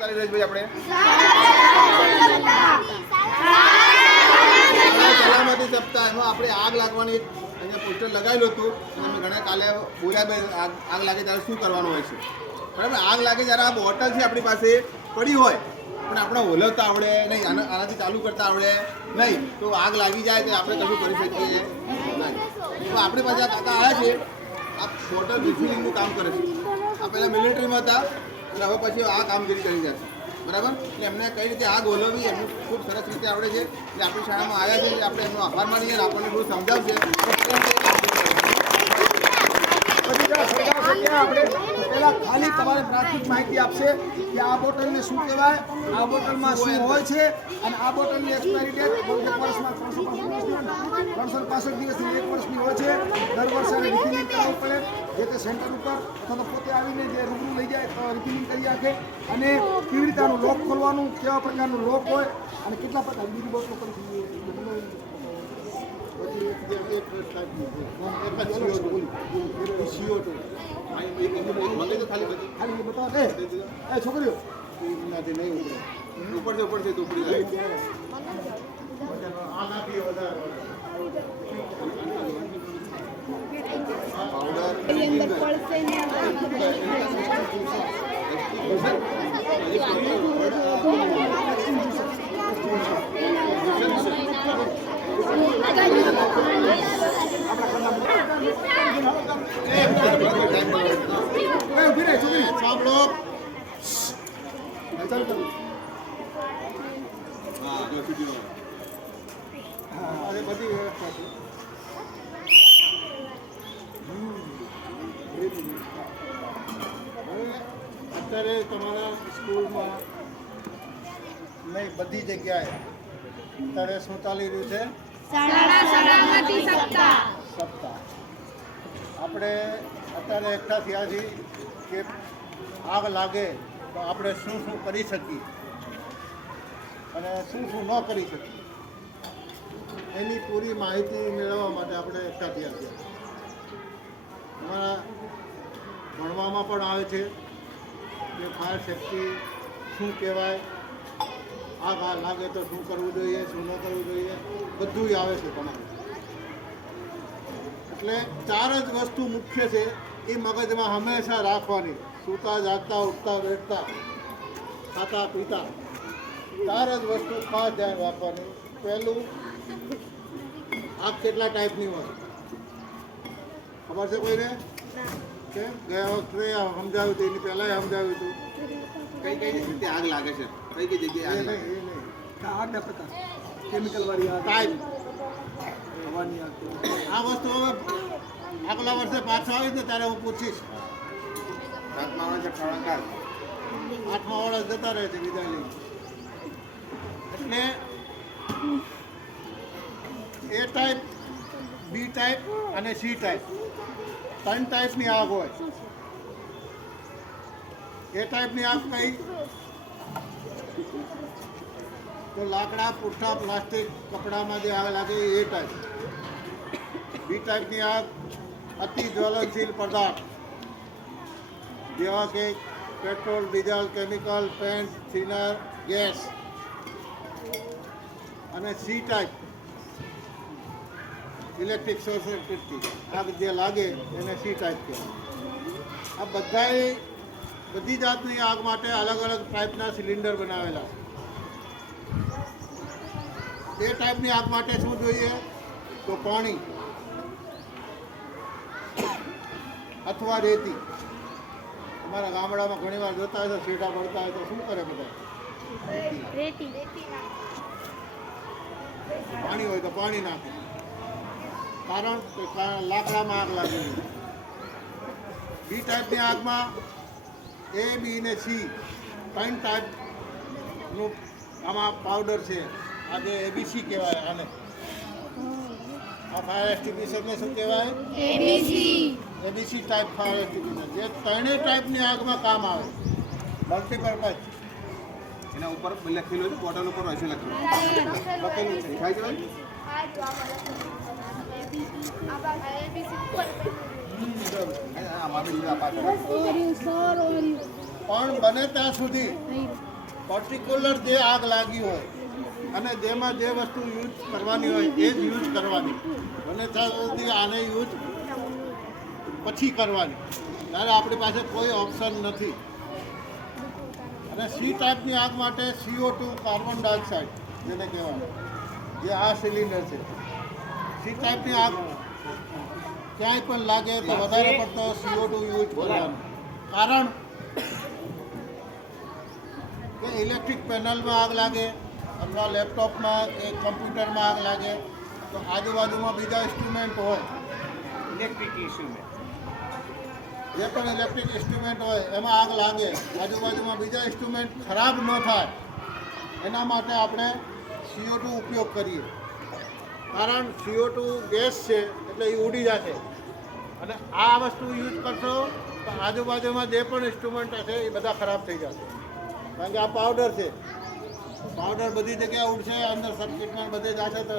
આપણે સલામતી સપ્તાહ એમાં આપણે આગ લાગવાની અહીંયા પોસ્ટર લગાવેલું હતું અને અમે ઘણા કાલે બોલ્યા આગ લાગે ત્યારે શું કરવાનું હોય છે બરાબર. આગ લાગે જ્યારે આ બોટલ છે આપણી પાસે પડી હોય પણ આપણે ઓલવતા આવડે નહીં, આનાથી ચાલુ કરતા આવડે નહીં, તો આગ લાગી જાય તો આપણે કશું કરી શકીએ નહીં. તો આપણી પાસે આ કાકા આવ્યા છે, આ બોટલ રિફિલિંગનું કામ કરે છે. આ પહેલાં મિલિટરીમાં હતા અને હવે પછી આ કામગીરી કરી જશે બરાબર. એટલે એમને કઈ રીતે આગ ઓલવવી એમનું ખૂબ સરસ રીતે આવડે છે. એટલે આપણી શાળામાં આવ્યા છે એટલે આપણે એમનો આભાર માનીએ અને આપણને થોડું સમજાવશે. આપણે પહેલાં ખાલી તમારે પ્રાથમિક માહિતી આપશે કે આ બોટલને શું કહેવાય, આ બોટલમાં શું હોય છે અને આ બોટલની એક્સપાયરી ડેટ 1 વર્ષમાં 365 દિવસની 1 વર્ષની હોય છે. દર વર્ષે રિફિલિંગ કરાવવું પડે જે તે સેન્ટર ઉપર અથવા તો પોતે આવીને જે રૂબરૂ લઈ જાય તો રિફિલિંગ કરી રાખે. અને કેવી રીતે આનું લોક ખોલવાનું, કેવા પ્રકારનું લોક હોય અને કેટલા પ્રકાર બીજી બોટલો કરી છોકરીઓ ઉપર છે બધી વ્યવસ્થા છે. અત્યારે તમારા સ્કૂલમાં નહીં બધી જગ્યાએ અત્યારે શું ચાલી રહ્યું છે? સપ્તાહ. આપણે અત્યારે એકઠા થયા છીએ કે આગ લાગે તો આપણે શું શું કરી શકીએ અને શું શું ન કરી શકીએ એની પૂરી માહિતી મેળવવા માટે આપણે એકઠા થયા છીએ. અમારા ભણવામાં પણ આવે છે કે ફાયર સેફ્ટી શું કહેવાય, આગ લાગે તો શું કરવું જોઈએ, શું ન કરવું જોઈએ, બધું આવે છે તમારે. એટલે 4 જ વસ્તુ મુખ્ય છે એ મગજમાં હંમેશા રાખવાની. સૂતા જાગતા ઉઠતા બેઠતા ખાતા પીતા 4 જ વસ્તુ ખાસ ધ્યાન રાખવાની. પહેલું, આગ કેટલા ટાઈપની હોય ખબર છે કોઈને? કે ગયા વખતે સમજાવ્યું હતું, એની પહેલાં સમજાવ્યું હતું. કઈ કઈ રીતે આગ લાગે છે, કઈ કઈ જગ્યાએ? આગના પ્રકાર, કેમિકલ વાળી આગ, ટાઈપ, હવાની આગ. આ વસ્તુ હવે આગલા વર્ષે પાછો આવીશ ને ત્યારે હું પૂછીશ. 7મા વર્ષે ફળંકાર, 8મા વર્ષ જતા રહે છે વિદાય લઈ. એટલે એ ટાઈપ, બી ટાઈપ અને સી ટાઈપ 3 ટાઈપની આગ હોય. એ ટાઈપની આગ કઈ? તો લાકડા, પુઠ્ઠા, પ્લાસ્ટિક, કપડામાં જે આગ લાગે એ ટાઈપ. બી ટાઈપની આગ અતિ જ્વલનશીલ પદાર્થ જેવા કે petrol, diesel, chemical, pant, thinner, gas. અને સી ટાઈપ ઇલેક્ટ્રિક શોર્ટ આગ જે લાગે એને સી ટાઈપ કહેવાય. આ બધી જાતની આગ માટે અલગ અલગ ટાઈપના સિલિન્ડર બનાવેલા. એ ટાઈપની આગ માટે શું જોઈએ? તો પાણી અથવા રેતી. અમારા ગામડામાં ઘણી વાર જોતા હોય તો સીટા પડતા હોય તો શું કરે બધા? પાણી હોય તો પાણી નાખે. કારણ કે લાકડામાં આગ લાગેલી. બી ટાઈપની આગમાં એ, બી ને સી 3 ટાઈપનું આમાં પાવડર છે. આજે એબીસી કહેવાય આને. આ ફાયર એક્સ્ટિંગ્વિશરને શું કહેવાય? ABC type fire extinguisher. જે 3 ટાઈપની આગમાં કામ આવે. મલ્ટીપર્પઝ. એના ઉપર લખેલું છે, બોટલ ઉપર હશે લખેલું છે. ખાઈ જવાય. પણ બને ત્યાં સુધી પર્ટિક્યુલર જે આગ લાગી હોય અને જેમાં જે વસ્તુ યુઝ કરવાની હોય એ જ યુઝ કરવાની, અને ત્યાં સુધી આને યુઝ પછી કરવાની, ત્યારે આપણી પાસે કોઈ ઓપ્શન નથી. અને સી ટાઈપની આગ માટે CO2 કાર્બન ડાયોક્સાઇડ જેને કહેવાય, જે આ સિલિન્ડર છે, સી ટાઈપની આગ ક્યાંય પણ લાગે તો વધારે પડતો CO2 યુઝ કરવાનો. કારણ કે ઇલેક્ટ્રિક પેનલમાં આગ લાગે અથવા લેપટોપમાં કે કમ્પ્યુટરમાં આગ લાગે તો આજુબાજુમાં બીજા ઇન્સ્ટ્રુમેન્ટ હોય, ઇલેક્ટ્રિક ઇસ્યુમાં જે પણ ઇલેક્ટ્રિક ઇન્સ્ટ્રુમેન્ટ હોય એમાં આગ લાગે, આજુબાજુમાં બીજા ઇન્સ્ટ્રુમેન્ટ ખરાબ ન થાય એના માટે આપણે CO2 ઉપયોગ કરીએ. કારણ CO2 ગેસ છે એટલે એ ઉડી જશે, અને આ વસ્તુ યુઝ કરશો તો આજુબાજુમાં જે પણ ઇન્સ્ટ્રુમેન્ટ હશે એ બધા ખરાબ થઈ જશે. કારણ કે આ પાવડર છે, પાવડર બધી જગ્યાએ ઉડશે, અંદર સર્કિટમાં બધે જશે તો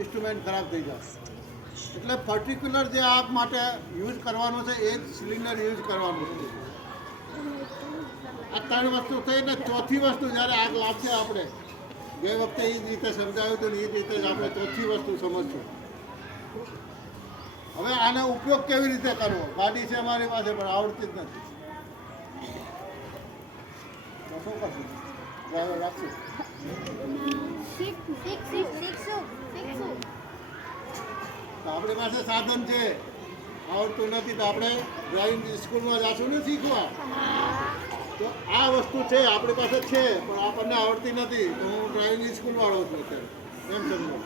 ઇન્સ્ટ્રુમેન્ટ ખરાબ થઈ જશે. એટલે પર્ટિક્યુલર જે આગ માટે યુઝ કરવાનું છે એ જ સિલિન્ડર યુઝ કરવાનું છે. આ 3 વસ્તુ થઈ ને ચોથી વસ્તુ જ્યારે આગ લાગશે, આપણે ગઈ વખતે એ જ રીતે સમજાવ્યું હતું ને એ જ રીતે જ આપણે ચોથી વસ્તુ સમજશું. હવે આનો ઉપયોગ કેવી રીતે કરવો? ગાડી છે અમારી પાસે પણ આવડતી જ નથી, તો શું કરશું? ડ્રાઈવર રાખશું. તો આપણી પાસે સાધન છે, આવડતું નથી તો આપણે ડ્રાઇવિંગ સ્કૂલમાં જાશું ને શીખવા. તો આ વસ્તુ છે આપણી પાસે છે પણ આપણને આવડતી નથી, તો હું ડ્રાઇવિંગ સ્કૂલ વાળો છું અત્યારે, એમ સમજો.